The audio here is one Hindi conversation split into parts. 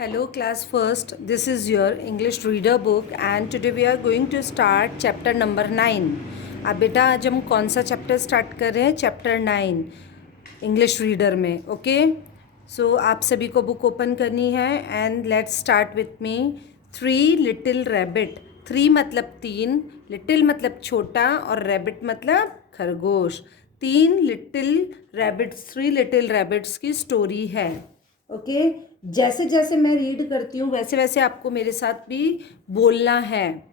Hello class first, this is your English reader book and today we are going to start chapter number 9. अब बेटा आज हम कौन सा चैप्टर स्टार्ट कर रहे हैं? चैप्टर 9 इंग्लिश रीडर में. ओके, सो आप सभी को बुक ओपन करनी है and let's start with me. 3 little rabbit. 3 मतलब 3, लिटिल मतलब छोटा और रैबिट मतलब खरगोश. 3 लिटिल रैबिट्स, 3 लिटिल रैबिट्स की स्टोरी है. ओके, जैसे जैसे मैं रीड करती हूँ वैसे वैसे आपको मेरे साथ भी बोलना है.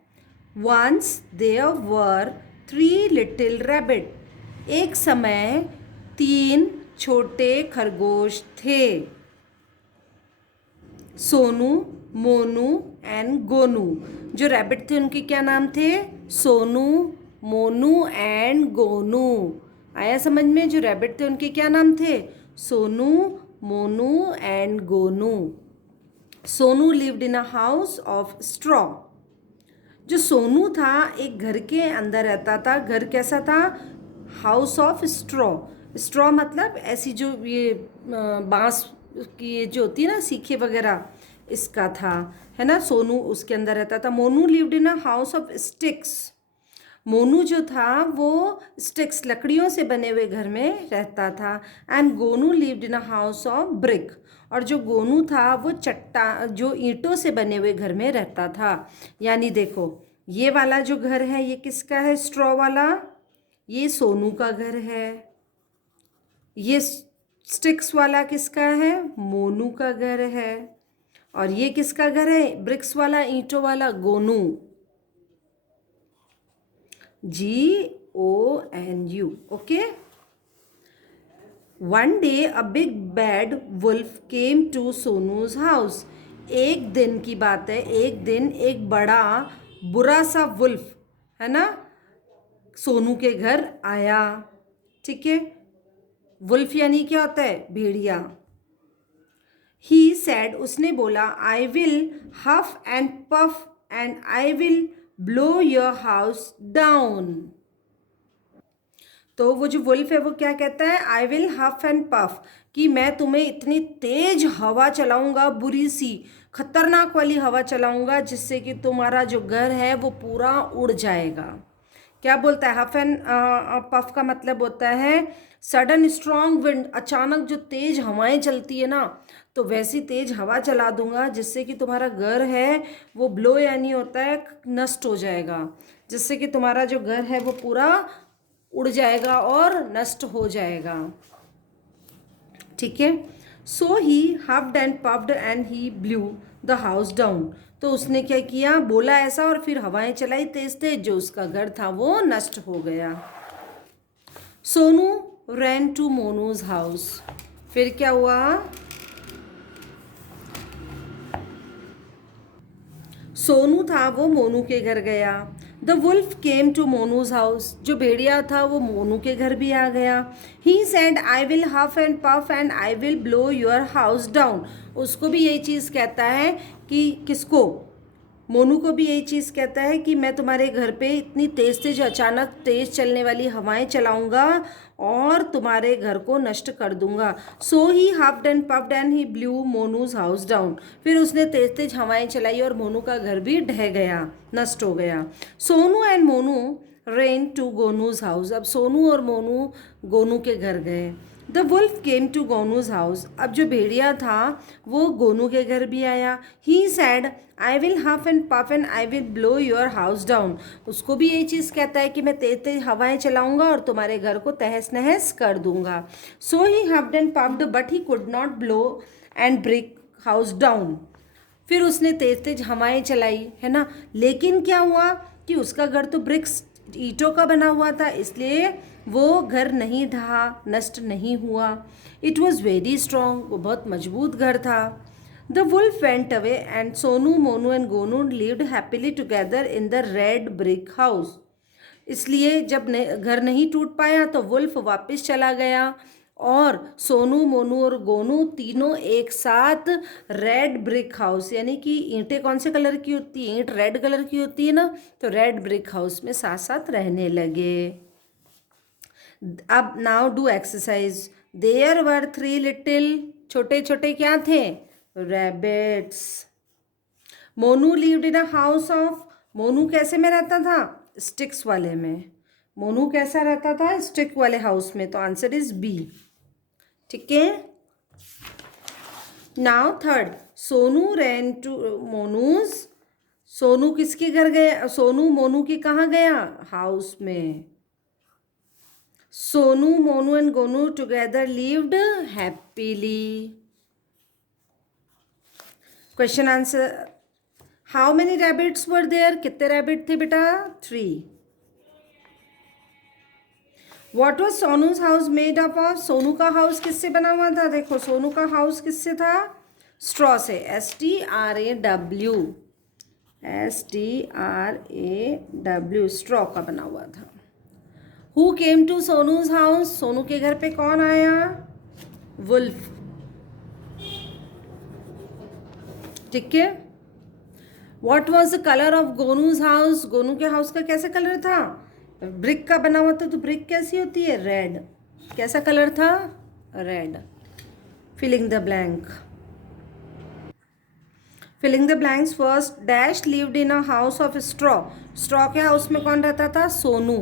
Once there were 3 little rabbit. एक समय 3 छोटे खरगोश थे. सोनू, मोनू एंड गोनू. जो रैबिट थे उनके क्या नाम थे? सोनू, मोनू एंड गोनू. आया समझ में? जो रैबिट थे उनके क्या नाम थे? Sonu, Monu and Gonu. Sonu lived in a house of straw. जो सोनू था एक घर के अंदर रहता था. घर कैसा था? House of straw. स्ट्रॉ मतलब ऐसी जो ये बांस की जो होती है ना, सीखे वगैरह, इसका था, है ना. सोनू उसके अंदर रहता था. Monu lived in a house of sticks. Monu जो था वो स्टिक्स, लकड़ियों से बने हुए घर में रहता था. And Gonu lived in a house of brick. और जो गोनू था वो जो ईंटों से बने हुए घर में रहता था. यानी देखो, ये वाला जो घर है ये किसका है? स्ट्रॉ वाला. ये सोनू का घर है. ये स्टिक्स वाला किसका है? मोनू का घर है. और ये किसका घर है? ब्रिक्स वाला, ईंटों वाला, Gonu. GONU. Okay. One day a big bad wolf came to Sonu's house. एक दिन की बात है, एक दिन एक बड़ा बुरा सा वुल्फ, है ना, सोनू के घर आया. ठीक है. वुल्फ यानी क्या होता है? भेड़िया. ही सैड, उसने बोला, I will huff and puff and I will blow your house down. तो वो जो वुल्फ है वो क्या कहता है? I will huff and puff, कि मैं तुम्हें इतनी तेज हवा चलाऊंगा, बुरी सी खतरनाक वाली हवा चलाऊंगा जिससे कि तुम्हारा जो घर है वो पूरा उड़ जाएगा. क्या बोलता है? हफ एंड पफ का मतलब होता है सडन स्ट्रॉन्ग विंड. अचानक जो तेज हवाएं चलती है ना, तो वैसी तेज हवा चला दूंगा जिससे कि तुम्हारा घर है वो ब्लो यानी होता है नष्ट हो जाएगा, जिससे कि तुम्हारा जो घर है वो पूरा उड़ जाएगा और नष्ट हो जाएगा. ठीक है. So he huffed and puffed and he blew the house down. तो उसने क्या किया? बोला ऐसा और फिर हवाएं चलाई तेज तेज, जो उसका घर था वो नष्ट हो गया. Sonu ran to Monu's house. फिर क्या हुआ? सोनू था वो मोनू के घर गया. The wolf came to Monu's house. जो भेड़िया था वो मोनू के घर भी आ गया. He said I will huff and puff and I will blow your house down. उसको भी यही चीज़ कहता है कि किसको? मोनू को भी यही चीज़ कहता है कि मैं तुम्हारे घर पे इतनी तेज़ तेज, अचानक तेज़ चलने वाली हवाएं चलाऊंगा और तुम्हारे घर को नष्ट कर दूंगा. So he huffed and puffed and he blew Monu's house down. फिर उसने तेज़ तेज हवाएं चलाई और मोनू का घर भी ढह गया, नष्ट हो गया. Sonu and Monu ran to Gonu's house. अब सोनू और मोनू गोनू के घर गए. The wolf came to Gonu's house. अब जो भेड़िया था वो गोनू के घर भी आया. He said I will huff and puff and I will blow your house down. उसको भी यही चीज़ कहता है कि मैं तेज तेज हवाएं चलाऊंगा और तुम्हारे घर को तहस नहस कर दूंगा. So he huffed and puffed but he could not blow and break house down. फिर उसने तेज तेज हवाएं चलाई, है ना, लेकिन क्या हुआ कि उसका घर तो ब्रिक्स, ईंटों का बना हुआ था, इसलिए वो घर नहीं ढहा, नष्ट नहीं हुआ. It was very strong. वो बहुत मजबूत घर था. The wolf went away and Sonu, Monu and Gonu lived happily together in the red brick house. इसलिए जब घर नहीं टूट पाया तो वुल्फ वापस चला गया और सोनू, मोनू और गोनू तीनों एक साथ रेड ब्रिक हाउस, यानी कि ईंटें कौन से कलर की होती है? ईंट रेड कलर की होती है ना, तो रेड ब्रिक हाउस में साथ साथ रहने लगे. अब now do exercise. There were 3 little, छोटे छोटे क्या थे? Rabbits. Monu lived in a house of, Monu कैसे में रहता था? स्टिक्स वाले में। मोनू कैसा रहता था? स्टिक वाले हाउस में, तो आंसर इज बी। ठीक है। Now third, Sonu ran to Monu's, Sonu किसके घर गया? सोनू मोनू के कहाँ गया? हाउस में। Sonu, Monu and Gonu together lived happily. Question answer, how many rabbits were there, कितने रैबिट थे बेटा? 3। What was Sonu's house made up of, Sonu का हाउस किससे बना हुआ था? देखो सोनू का हाउस किससे था? स्ट्रॉ से, STRAW, स्ट्रॉ का बना हुआ था। Who came to Sonu's house, Sonu के घर पे कौन आया? वुल्फ। ठीक है। What was the colour of Gonu's house, Gonu के हाउस का कैसा कलर था? ब्रिक का बना हुआ था, तो ब्रिक कैसी होती है? रेड। कैसा कलर था? Red. Filling the blank, filling the blanks first, dash lived in a house of straw, straw के हाउस में कौन रहता था? Sonu.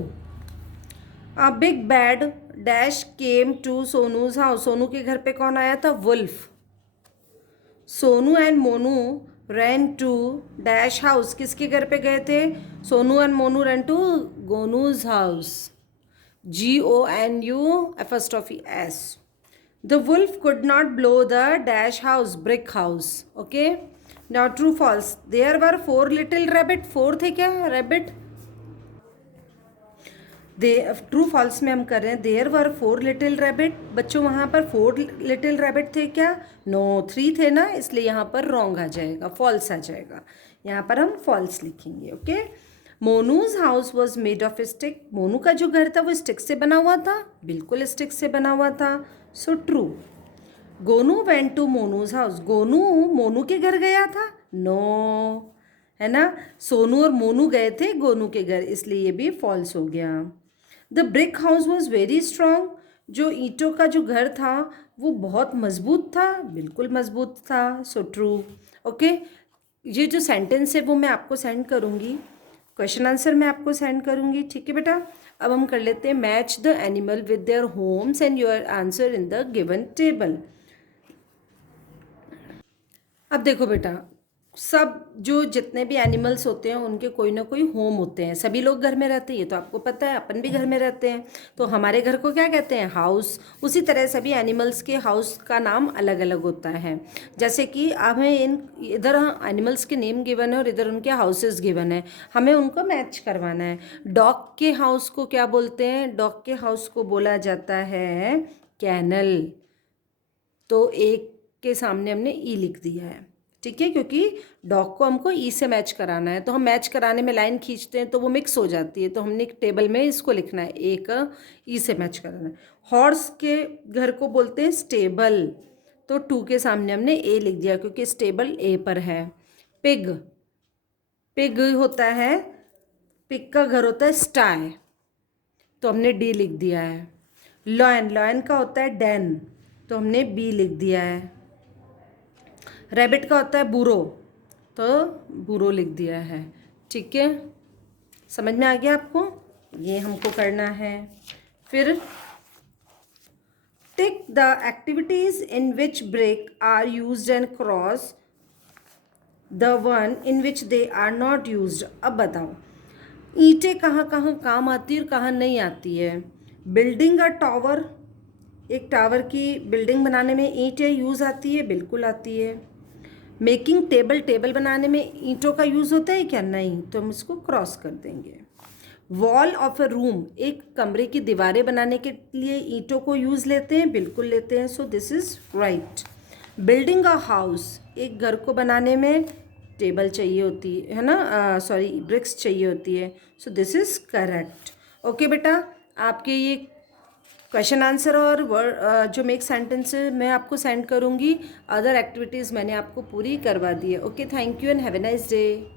A big bad dash came to Sonu's house, Sonu के घर पे कौन आया था? Wolf. Sonu and Monu ran to dash house, किसके घर पे गए थे? Sonu and Monu ran to Gonu's house, GONU'S। The wolf could not blow the dash house, brick house. Okay, now true false, there were 4 little rabbit, 4 थे क्या रैबिट? ट्रू फॉल्स में हम कर रहे हैं, देयर वर 4 लिटिल रैबिट, बच्चों वहाँ पर 4 लिटिल रैबिट थे क्या? नो, 3 थे ना, इसलिए यहाँ पर रॉन्ग आ जाएगा, फॉल्स आ जाएगा। यहाँ पर हम फॉल्स लिखेंगे। Okay. Monu's house was made of stick, Monu का जो घर था वो स्टिक से बना हुआ था, बिल्कुल स्टिक से बना हुआ था, so true. Gonu went to Monu's house, Gonu Monu के घर गया था? नो, है ना, सोनू और मोनू गए थे गोनू के घर, इसलिए ये भी फॉल्स हो गया। The brick house was very strong, जो ईंटों का जो घर था वो बहुत मजबूत था, बिल्कुल मजबूत था, सो ट्रू। ओके, ये जो सेंटेंस है वो मैं आपको सेंड करूँगी, क्वेश्चन आंसर मैं आपको सेंड करूँगी। ठीक है बेटा। अब हम कर लेते हैं, match the animal with their homes and your answer in the given table. अब देखो बेटा, सब जो जितने भी एनिमल्स होते हैं उनके कोई ना कोई होम होते हैं, सभी लोग घर में रहते हैं, ये तो आपको पता है, अपन भी घर में रहते हैं, तो हमारे घर को क्या कहते हैं? हाउस। उसी तरह सभी एनिमल्स के हाउस का नाम अलग अलग होता है। जैसे कि अब हमें इधर एनिमल्स के नेम गिवन है और इधर उनके हाउसेस गिवन है, हमें उनको मैच करवाना है। डॉग के हाउस को क्या बोलते हैं? डॉग के हाउस को बोला जाता है कैनल, तो एक के सामने हमने ई लिख दिया है। ठीक है, क्योंकि डॉग को हमको ई से मैच कराना है, तो हम मैच कराने में लाइन खींचते हैं तो वो मिक्स हो जाती है, तो हमने एक टेबल में इसको लिखना है, एक ई से मैच कराना है। हॉर्स के घर को बोलते हैं स्टेबल, तो 2 के सामने हमने ए लिख दिया क्योंकि स्टेबल ए पर है। पिग, पिग होता है, पिग का घर होता है स्टाई, तो हमने डी लिख दिया है। लॉयन, लॉयन का होता है डेन, तो हमने बी लिख दिया है। रैबिट का होता है बुरो, तो बुरो लिख दिया है। ठीक है, समझ में आ गया आपको? ये हमको करना है। फिर tick the activities in which brick are used and cross the one in which they are not used. अब बताओ, ईंटें कहाँ कहाँ काम आती है और कहाँ नहीं आती है? बिल्डिंग अ टावर, एक टावर की बिल्डिंग बनाने में ईंटें यूज़ आती है, बिल्कुल आती है। मेकिंग टेबल, टेबल बनाने में ईंटों का यूज़ होता है क्या? नहीं, तो हम इसको क्रॉस कर देंगे। वॉल ऑफ अ रूम, एक कमरे की दीवारें बनाने के लिए ईंटों को यूज़ लेते हैं, बिल्कुल लेते हैं, so this is right. Building a house, एक घर को बनाने में टेबल चाहिए होती है ना, सॉरी ब्रिक्स चाहिए होती है, so this is correct. Okay बेटा, आपके ये क्वेश्चन आंसर और वर्ड जो मेक सेंटेंस मैं आपको सेंड करूँगी, अदर एक्टिविटीज़ मैंने आपको पूरी करवा दी है। Okay, thank you and have a nice day.